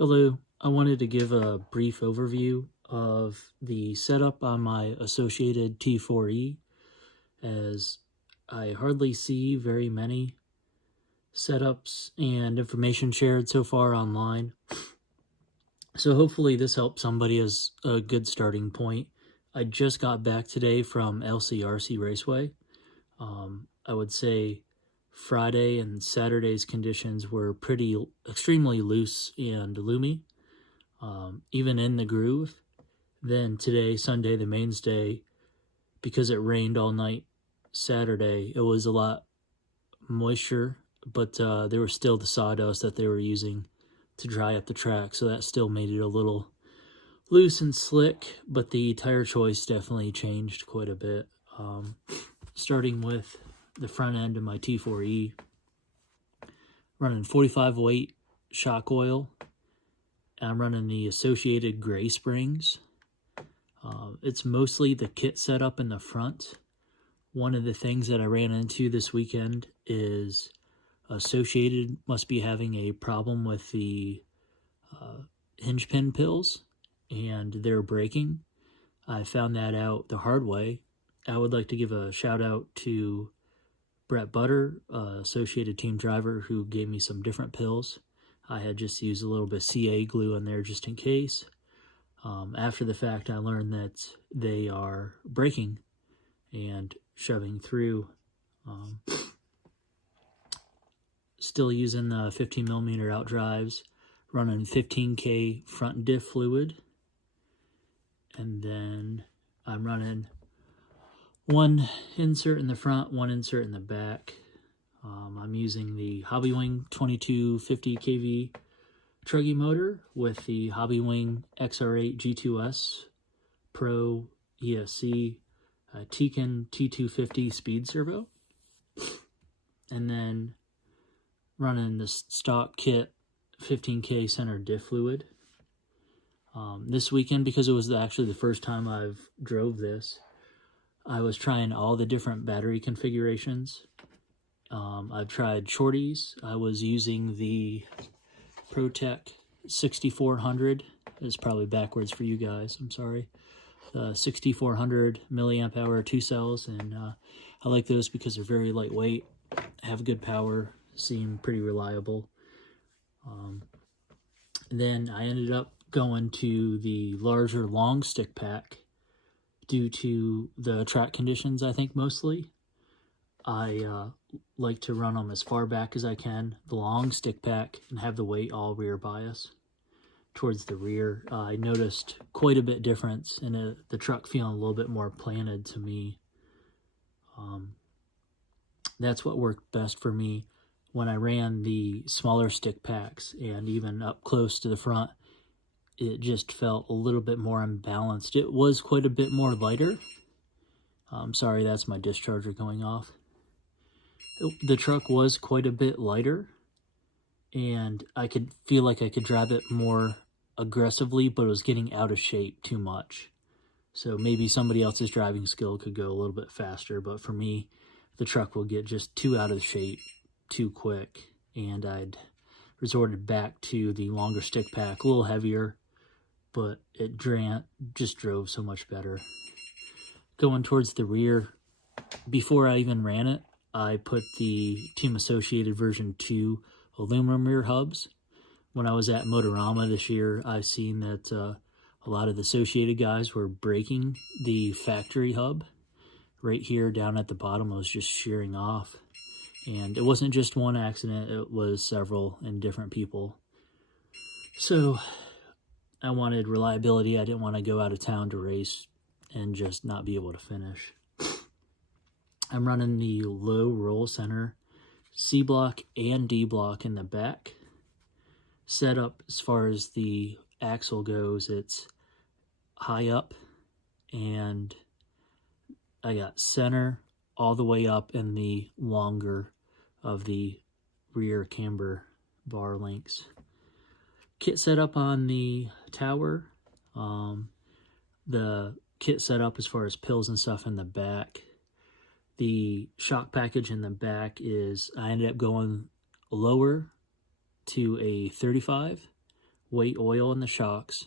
Hello, I wanted to give a brief overview of the setup on my Associated T4E, as I hardly see very many setups and information shared so far online. So hopefully this helps somebody as a good starting point. I just got back today from LCRC Raceway. I would say Friday and Saturday's conditions were extremely loose and loomy. Even in the groove. Then today, Sunday, the mains day, because it rained all night Saturday, it was a lot moisture, but there was still the sawdust that they were using to dry up the track, so that still made it a little loose and slick, but the tire choice definitely changed quite a bit. Starting with the front end of my T4E, running 4508 shock oil. I'm running the Associated gray springs. It's mostly the kit setup in the front. One of the things that I ran into this weekend is Associated must be having a problem with the hinge pin pills, and they're breaking. I found that out the hard way. I would like to give a shout out to Brett Butter, Associated team driver, who gave me some different pills. I had just used a little bit of CA glue in there just in case. After the fact, I learned that they are breaking and shoving through. Still using the 15mm out drives, running 15K front diff fluid. And then I'm running one insert in the front, one insert in the back. I'm using the Hobbywing 2250 kV truggy motor with the Hobbywing XR8 G2S Pro ESC Tekin T250 speed servo. And then running the stock kit 15K center diff fluid. This weekend, because it was actually the first time I've drove this, I was trying all the different battery configurations. I've tried shorties. I was using the ProTech 6400. It's probably backwards for you guys, I'm sorry. 6400 milliamp hour 2 cells, and I like those because they're very lightweight, have good power, seem pretty reliable. Then I ended up going to the larger long stick pack due to the track conditions, I think mostly. I like to run them as far back as I can, the long stick pack, and have the weight all rear bias towards the rear. I noticed quite a bit difference in the truck feeling a little bit more planted to me. That's what worked best for me when I ran the smaller stick packs, and even up close to the front, it just felt a little bit more unbalanced. It was quite a bit more lighter. I'm sorry, that's my discharger going off. The truck was quite a bit lighter, and I could feel like I could drive it more aggressively, but it was getting out of shape too much. So maybe somebody else's driving skill could go a little bit faster, but for me, the truck will get just too out of shape too quick, and I'd resorted back to the longer stick pack, a little heavier, but it just drove so much better. Going towards the rear, before I even ran it, I put the Team Associated version 2 aluminum rear hubs. When I was at Motorama this year, I've seen that a lot of the Associated guys were breaking the factory hub. Right here down at the bottom, I was just shearing off. And it wasn't just one accident, it was several and different people. So I wanted reliability. I didn't want to go out of town to race and just not be able to finish. I'm running the low roll center C block and D block in the back. Setup as far as the axle goes, it's high up, and I got center all the way up in the longer of the rear camber bar links. Kit setup on the tower. The kit setup as far as pills and stuff in the back. The shock package in the back is, I ended up going lower to a 35 white oil in the shocks,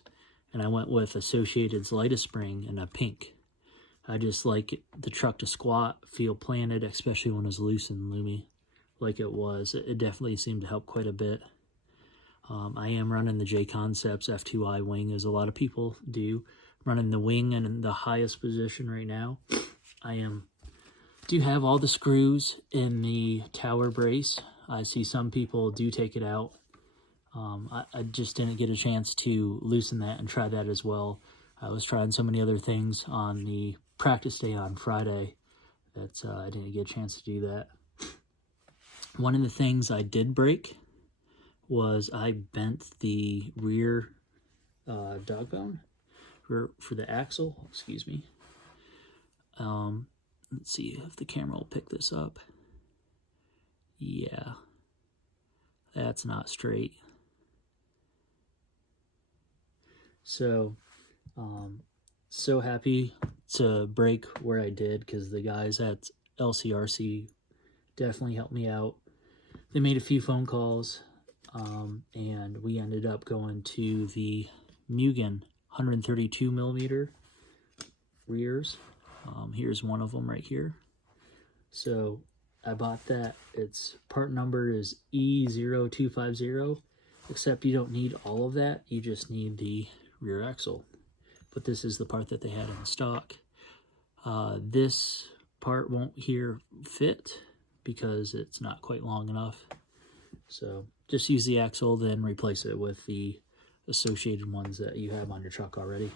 and I went with Associated's lightest spring in a pink. I just like the truck to squat, feel planted, especially when it's loose and loomy like it was. It definitely seemed to help quite a bit. I am running the J Concepts F2I wing, as a lot of people do. Running the wing in the highest position right now. I do have all the screws in the tower brace. I see some people do take it out. I just didn't get a chance to loosen that and try that as well. I was trying so many other things on the practice day on Friday that I didn't get a chance to do that. One of the things I did break was I bent the rear dog bone for the axle. Excuse me. Let's see if the camera will pick this up. Yeah, that's not straight. So, so happy to break where I did, because the guys at LCRC definitely helped me out. They made a few phone calls, and we ended up going to the Mugen 132 millimeter rears. Here's one of them right here. So I bought that. Its part number is E0250, except you don't need all of that. You just need the rear axle. But this is the part that they had in stock. This part won't here fit because it's not quite long enough. So just use the axle, then replace it with the associated ones that you have on your truck already.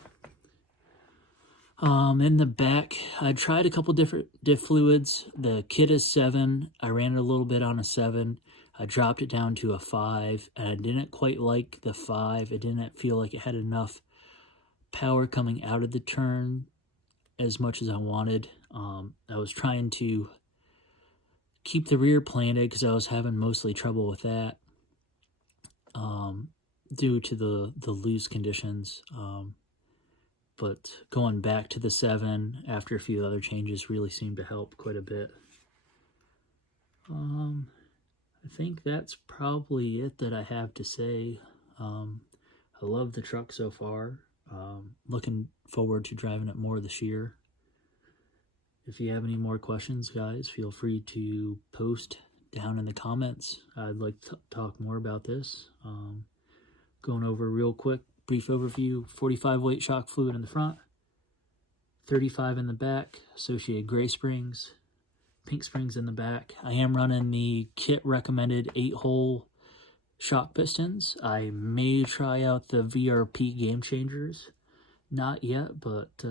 In the back, I tried a couple different diff fluids. The kit is 7. I ran it a little bit on a 7. I dropped it down to a 5, and I didn't quite like the 5. It didn't feel like it had enough power coming out of the turn as much as I wanted. I was trying to keep the rear planted because I was having mostly trouble with that due to the loose conditions. But going back to the 7 after a few other changes really seemed to help quite a bit. I think that's probably it that I have to say. I love the truck so far. Looking forward to driving it more this year. If you have any more questions, guys, feel free to post down in the comments. I'd like to talk more about this. Going over real quick, brief overview: 45 weight shock fluid in the front, 35 in the back, Associated gray springs, pink springs in the back. I am running the kit recommended 8-hole shock pistons. I may try out the VRP game changers. Not yet, but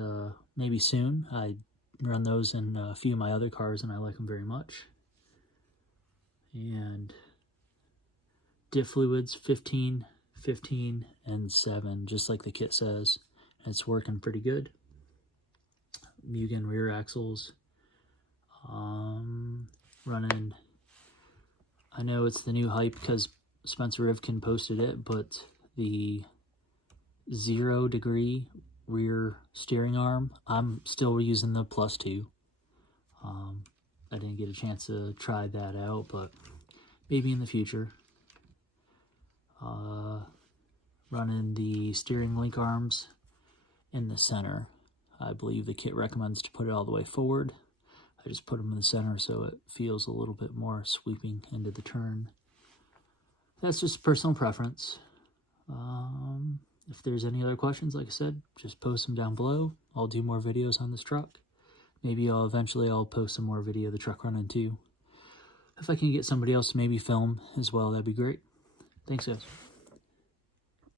maybe soon. I run those in a few of my other cars and I like them very much. And diff fluids 15, 15, and 7, just like the kit says. It's working pretty good. Mugen rear axles. Running, I know it's the new hype because Spencer Rivkin posted it, but the 0 degree rear steering arm, I'm still using the +2. I didn't get a chance to try that out, but maybe in the future. Running the steering link arms in the center. I believe the kit recommends to put it all the way forward. I just put them in the center so it feels a little bit more sweeping into the turn. That's just personal preference. If there's any other questions, like I said, just post them down below. I'll do more videos on this truck. Maybe eventually I'll post some more video of the truck running too. If I can get somebody else to maybe film as well, that'd be great. Thanks, guys.